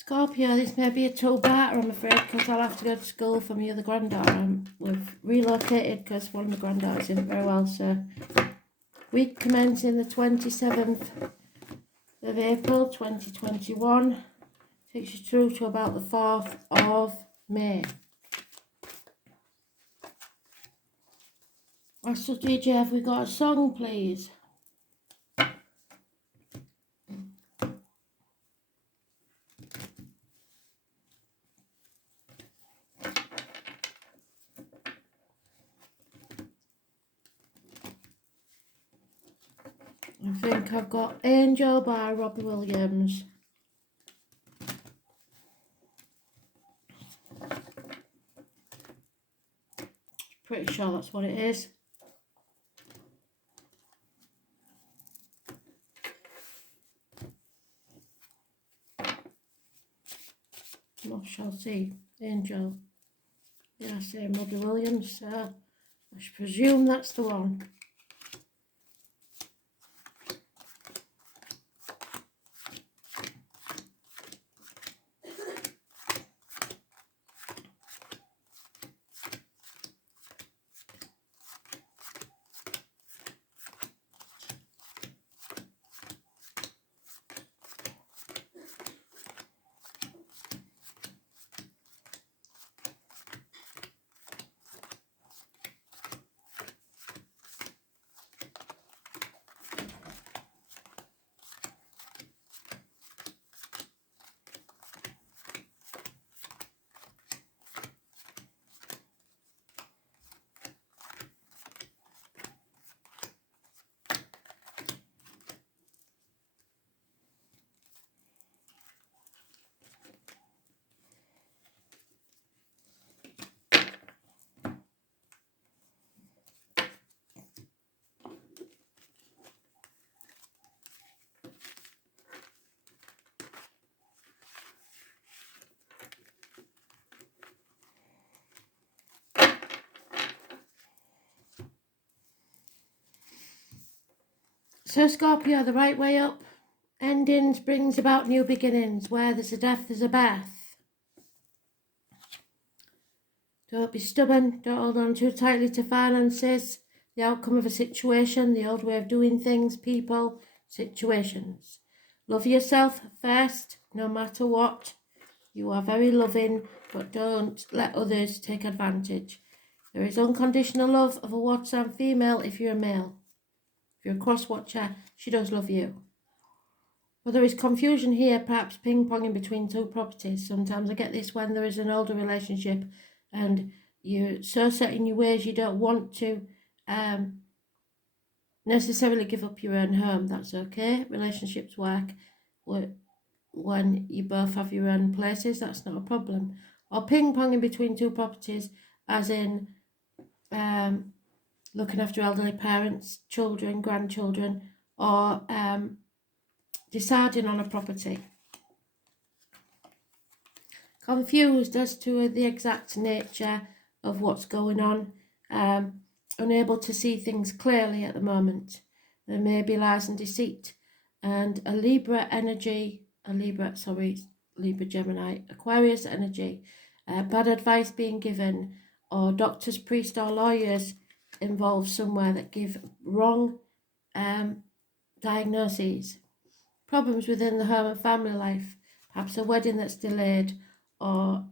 Scorpio, this may be a two-parter, I'm afraid, because I'll have to go to school for my other granddaughter. We've relocated because one of my granddaughters isn't very well, so week commencing the 27th of April 2021 takes you through to about the 4th of May. So DJ, have we got a song, please? I think I've got Angel by Robbie Williams. Pretty sure that's what it is. I shall see. Angel. Yeah, I say Robbie Williams, so I should presume that's the one. So Scorpio, the right way up. Endings brings about new beginnings. Where there's a death, there's a birth. Don't be stubborn. Don't hold on too tightly to finances, the outcome of a situation, the old way of doing things, people, situations. Love yourself first, no matter what. You are very loving, but don't let others take advantage. There is unconditional love of a water sign female if you're a male. If you're a cross-watcher, she does love you. But there is confusion here, perhaps ping-ponging between two properties. Sometimes I get this when there is an older relationship and you're so set in your ways you don't want to necessarily give up your own home. That's okay. Relationships work when you both have your own places. That's not a problem. Or ping-ponging between two properties, as in looking after elderly parents, children, grandchildren, or deciding on a property. Confused as to the exact nature of what's going on, unable to see things clearly at the moment. There may be lies and deceit, and a Libra Gemini, Aquarius energy, bad advice being given, or doctors, priests or lawyers involved somewhere that give wrong diagnoses. Problems within the home and family life, perhaps a wedding that's delayed, or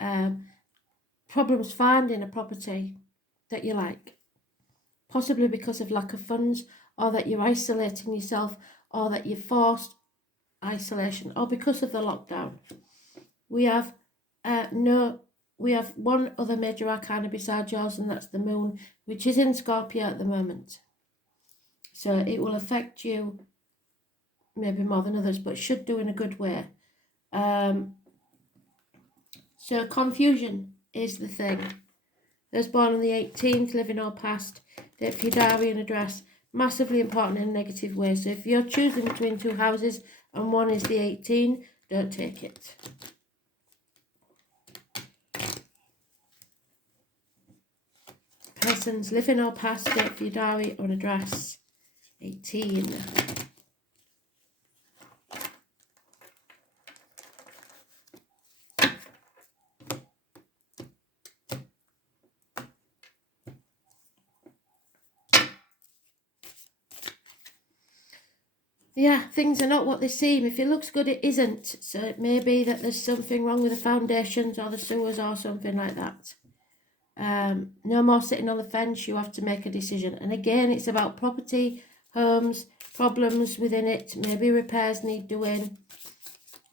problems finding a property that you like, possibly because of lack of funds, or that you're isolating yourself, or that you're forced isolation, or because of the lockdown. We have one other major arcana besides yours, and that's the moon, which is in Scorpio at the moment. So it will affect you maybe more than others, but should do in a good way. So confusion is the thing. Those born on the 18th, living or past, date for your diary and address, massively important in a negative way. So if you're choosing between two houses and one is the 18, don't take it. Persons living or past, date for your diary or address, 18. Yeah, things are not what they seem. If it looks good, it isn't. So it may be that there's something wrong with the foundations or the sewers or something like that. No more sitting on the fence. You have to make a decision. And again, it's about property, homes, problems within it. Maybe repairs need doing.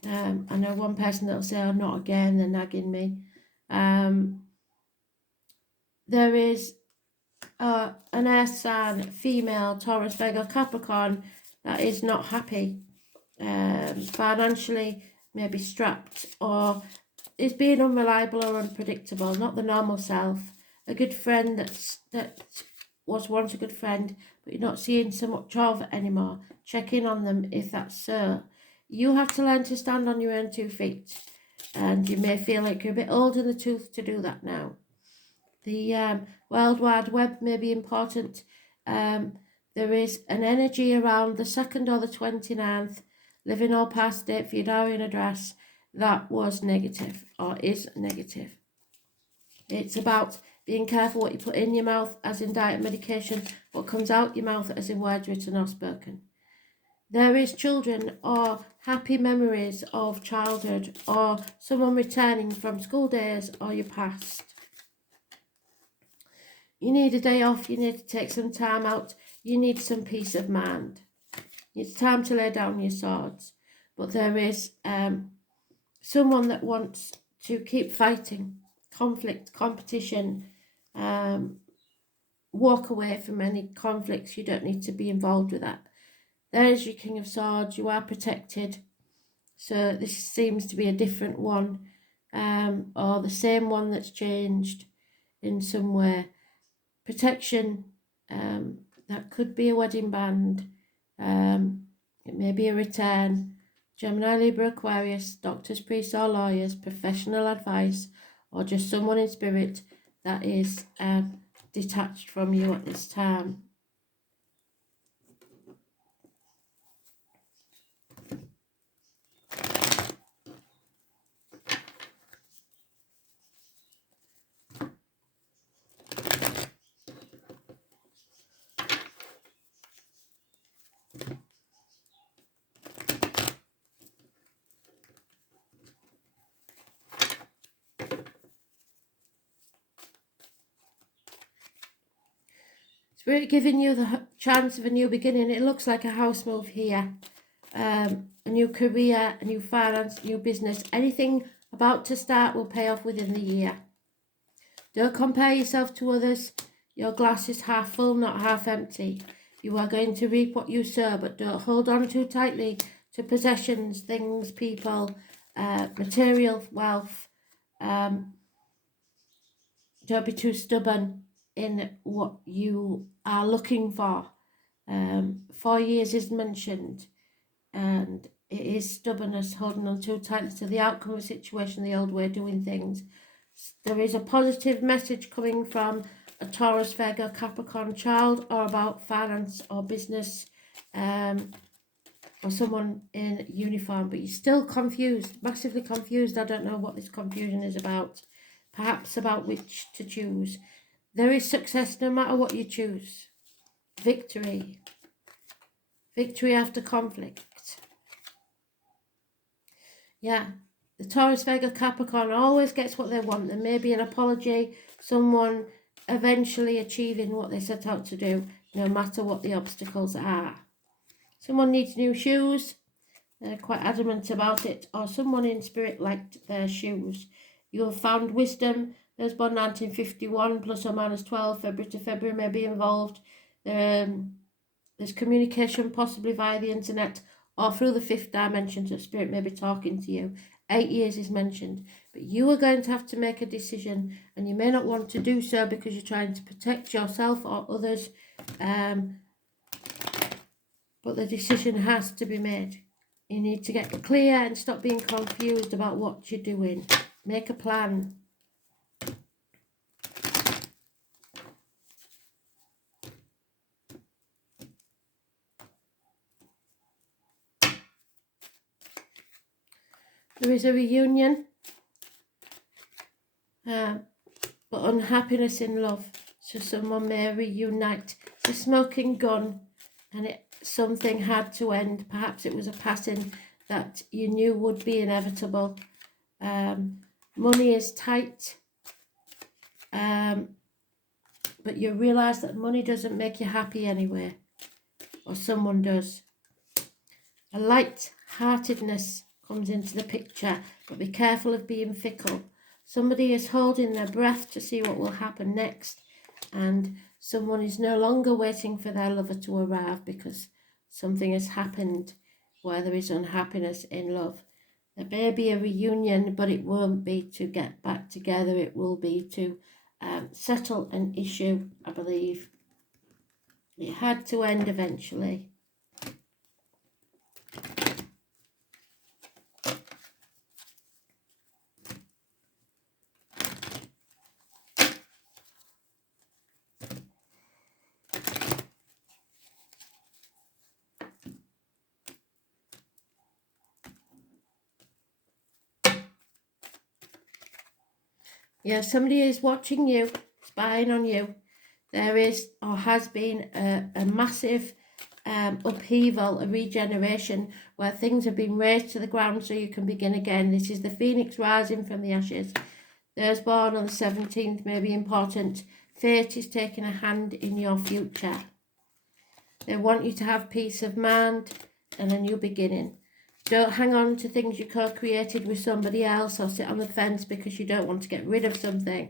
I know one person that'll say, oh, not again, they're nagging me. There is an air sign, female, Taurus, Virgo, Capricorn, that is not happy. Financially, maybe strapped, or is being unreliable or unpredictable, not the normal self. A good friend that was once a good friend, but you're not seeing so much of anymore. Check in on them if that's so. You have to learn to stand on your own 2 feet, and you may feel like you're a bit old in the tooth to do that now. The World Wide Web may be important. There is an energy around the 2nd or the 29th, living or past date for your diary and address, that was negative or is negative. It's about being careful what you put in your mouth, as in diet and medication, what comes out your mouth, as in words written or spoken. There is children or happy memories of childhood or someone returning from school days or your past. You need a day off, you need to take some time out, you need some peace of mind. It's time to lay down your swords. But there is someone that wants to keep fighting, conflict, competition, walk away from any conflicts. You don't need to be involved with that. There's your King of Swords, you are protected. So this seems to be a different one, or the same one that's changed in some way. Protection, that could be a wedding band, it may be a return. Gemini, Libra, Aquarius, doctors, priests or lawyers, professional advice, or just someone in spirit that is detached from you at this time. Spirit giving you the chance of a new beginning. It looks like a house move here. A new career, a new finance, new business. Anything about to start will pay off within the year. Don't compare yourself to others. Your glass is half full, not half empty. You are going to reap what you sow, but don't hold on too tightly to possessions, things, people, material wealth. Don't be too stubborn in what you are looking for. 4 years is mentioned, and it is stubbornness, holding on too tightly to the outcome of a situation, the old way of doing things. There is a positive message coming from a Taurus, Virgo, Capricorn child, or about finance or business, or someone in uniform, but you're still confused, massively confused. I don't know what this confusion is about. Perhaps about which to choose. There is success no matter what you choose. Victory. Victory after conflict. Yeah, the Taurus, Virgo, Capricorn always gets what they want. There may be an apology, someone eventually achieving what they set out to do, no matter what the obstacles are. Someone needs new shoes, they're quite adamant about it, or someone in spirit liked their shoes. You have found wisdom. Those born 1951, plus or minus 12, February to February may be involved. There's communication possibly via the internet or through the 5th dimension, so spirit may be talking to you. 8 years is mentioned, but you are going to have to make a decision, and you may not want to do so because you're trying to protect yourself or others, but the decision has to be made. You need to get clear and stop being confused about what you're doing. Make a plan. There is a reunion, but unhappiness in love. So someone may reunite. It's a smoking gun, and it something had to end. Perhaps it was a passing that you knew would be inevitable. Money is tight, but you realise that money doesn't make you happy anyway, or someone does. A light-heartedness comes into the picture, but be careful of being fickle. Somebody is holding their breath to see what will happen next, and someone is no longer waiting for their lover to arrive because something has happened where there is unhappiness in love. There may be a reunion, but it won't be to get back together. It will be to settle an issue, I believe. It had to end eventually. Yeah, somebody is watching you, spying on you. There is or has been a massive upheaval, a regeneration, where things have been raised to the ground so you can begin again. This is the phoenix rising from the ashes. Those born on the 17th may be important. Fate is taking a hand in your future. They want you to have peace of mind and a new beginning. Don't hang on to things you co-created with somebody else or sit on the fence because you don't want to get rid of something.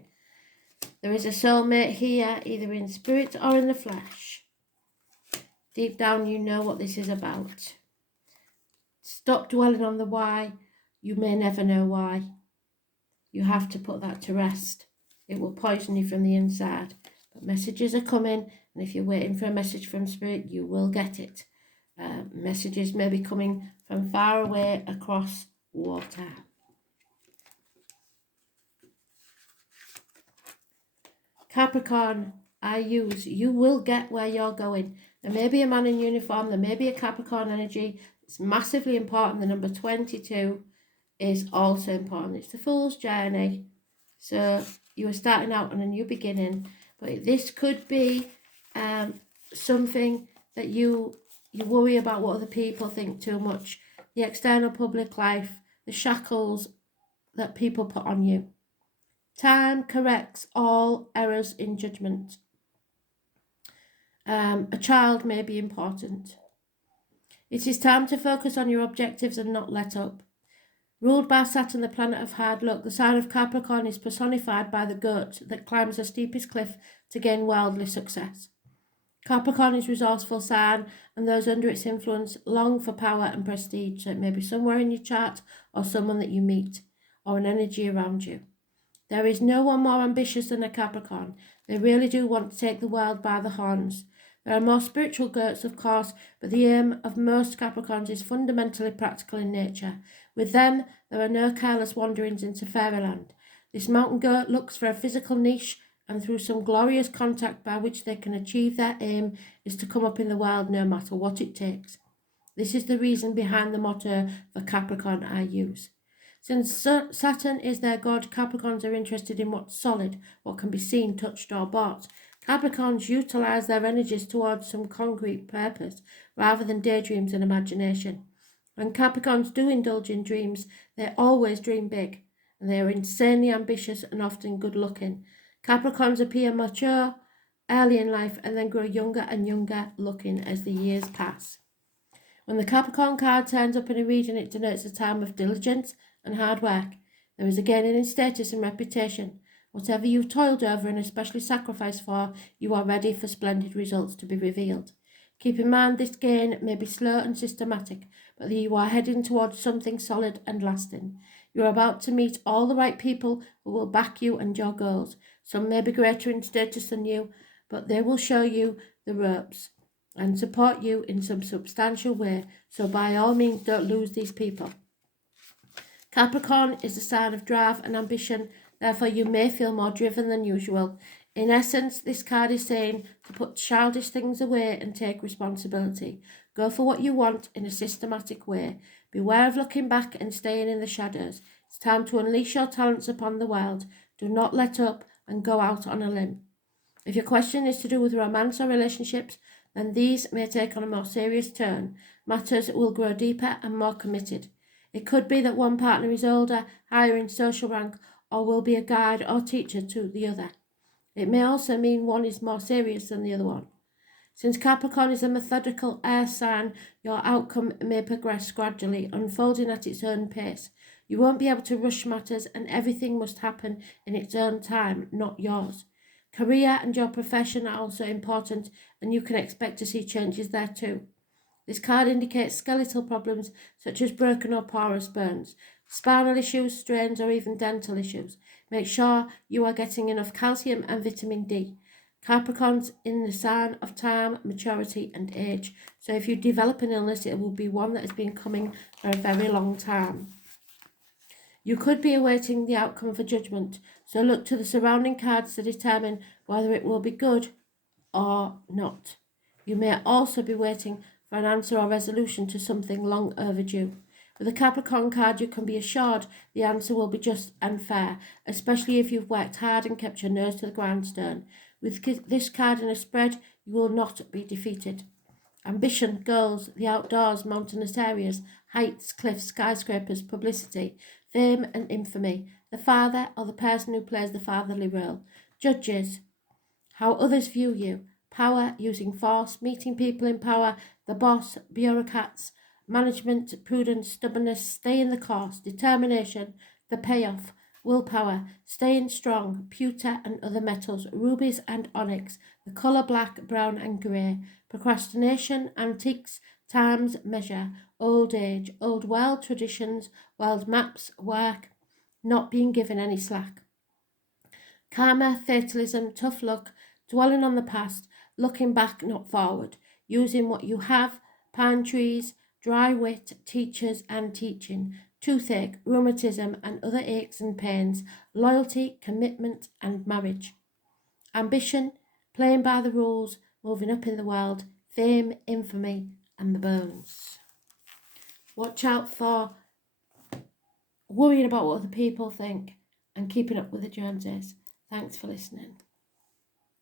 There is a soulmate here, either in spirit or in the flesh. Deep down, you know what this is about. Stop dwelling on the why. You may never know why. You have to put that to rest. It will poison you from the inside. But messages are coming, and if you're waiting for a message from spirit, you will get it. Messages may be coming from far away across water. Capricorn, you will get where you're going. There may be a man in uniform, there may be a Capricorn energy. It's massively important. The number 22 is also important. It's the Fool's journey. So you are starting out on a new beginning. But this could be something that you worry about what other people think too much. The external public life, the shackles that people put on you. Time corrects all errors in judgment. A child may be important. It is time to focus on your objectives and not let up. Ruled by Saturn, the planet of hard luck, the sign of Capricorn is personified by the goat that climbs the steepest cliff to gain worldly success. Capricorn is resourceful sign, and those under its influence long for power and prestige. So it may be somewhere in your chart, or someone that you meet, or an energy around you. There is no one more ambitious than a Capricorn. They really do want to take the world by the horns. There are more spiritual goats, of course, but the aim of most Capricorns is fundamentally practical in nature. With them, there are no careless wanderings into fairyland. This mountain goat looks for a physical niche, and through some glorious contact by which they can achieve their aim is to come up in the world no matter what it takes. This is the reason behind the motto for Capricorn I use. Since Saturn is their god, Capricorns are interested in what's solid, what can be seen, touched or bought. Capricorns utilise their energies towards some concrete purpose, rather than daydreams and imagination. When Capricorns do indulge in dreams, they always dream big, and they are insanely ambitious and often good-looking. Capricorns appear mature early in life and then grow younger and younger looking as the years pass. When the Capricorn card turns up in a region, it denotes a time of diligence and hard work. There is a gain in status and reputation. Whatever you've toiled over and especially sacrificed for, you are ready for splendid results to be revealed. Keep in mind this gain may be slow and systematic, but you are heading towards something solid and lasting. You are about to meet all the right people who will back you and your goals. Some may be greater in status than you, but they will show you the ropes and support you in some substantial way, so by all means don't lose these people. Capricorn is a sign of drive and ambition, therefore you may feel more driven than usual. In essence, this card is saying to put childish things away and take responsibility. Go for what you want in a systematic way. Beware of looking back and staying in the shadows. It's time to unleash your talents upon the world. Do not let up and go out on a limb. If your question is to do with romance or relationships, and these may take on a more serious turn. Matters will grow deeper and more committed. It could be that one partner is older, higher in social rank, or will be a guide or teacher to the other. It may also mean one is more serious than the other one. Since Capricorn is a methodical air sign, your outcome may progress gradually, unfolding at its own pace. You won't be able to rush matters, and everything must happen in its own time, not yours. Career and your profession are also important, and you can expect to see changes there too. This card indicates skeletal problems such as broken or porous bones, spinal issues, strains, or even dental issues. Make sure you are getting enough calcium and vitamin D. Capricorn's in the sign of time, maturity, and age. So if you develop an illness, it will be one that has been coming for a very long time. You could be awaiting the outcome of a judgment, so look to the surrounding cards to determine whether it will be good or not. You may also be waiting for an answer or resolution to something long overdue. With a Capricorn card, you can be assured the answer will be just and fair, especially if you've worked hard and kept your nose to the grindstone. With this card in a spread, you will not be defeated. Ambition, goals, the outdoors, mountainous areas, heights, cliffs, skyscrapers, publicity, fame and infamy, the father or the person who plays the fatherly role. Judges, how others view you, power, using force, meeting people in power, the boss, bureaucrats, management, prudence, stubbornness, stay in the course, determination, the payoff, willpower, staying strong, pewter and other metals, rubies and onyx, the colour black, brown and grey, procrastination, antiques, times, measure, old age, old world traditions, world maps, work, not being given any slack. Karma, fatalism, tough luck, dwelling on the past, looking back, not forward, using what you have, pine trees, dry wit, teachers and teaching, toothache, rheumatism and other aches and pains, loyalty, commitment and marriage. Ambition, playing by the rules, moving up in the world, fame, infamy and the bones. Watch out for worrying about what other people think and keeping up with the Joneses. Thanks for listening.